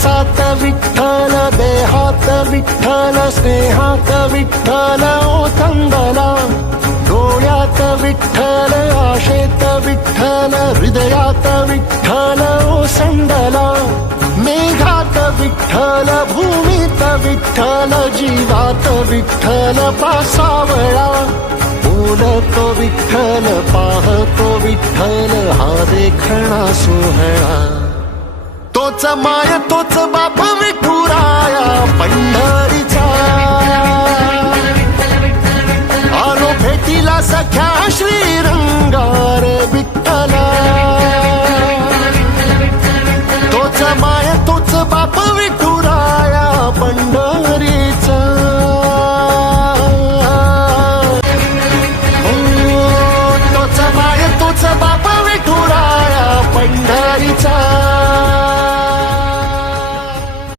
श्वासात विठ्ठल, देहात विठ्ठल, स्नेहात विठ्ठल ओथंबला. डोळ्यात विठ्ठल, आशेत विठ्ठल, हृदयात विठ्ठल ओसंडला. मेघात विठ्ठल, भूमीत विठ्ठल, जीवात विठ्ठल पासावळा. बोलतो विठ्ठल, पाहतो विठ्ठल, हा देखणा सोहळा. तोच माय तोच बाप विठुराया पंढरीचा. आलो भेटीला सख्या श्रीरंगार विठ्ठला. तोच माय तोच बाप विठू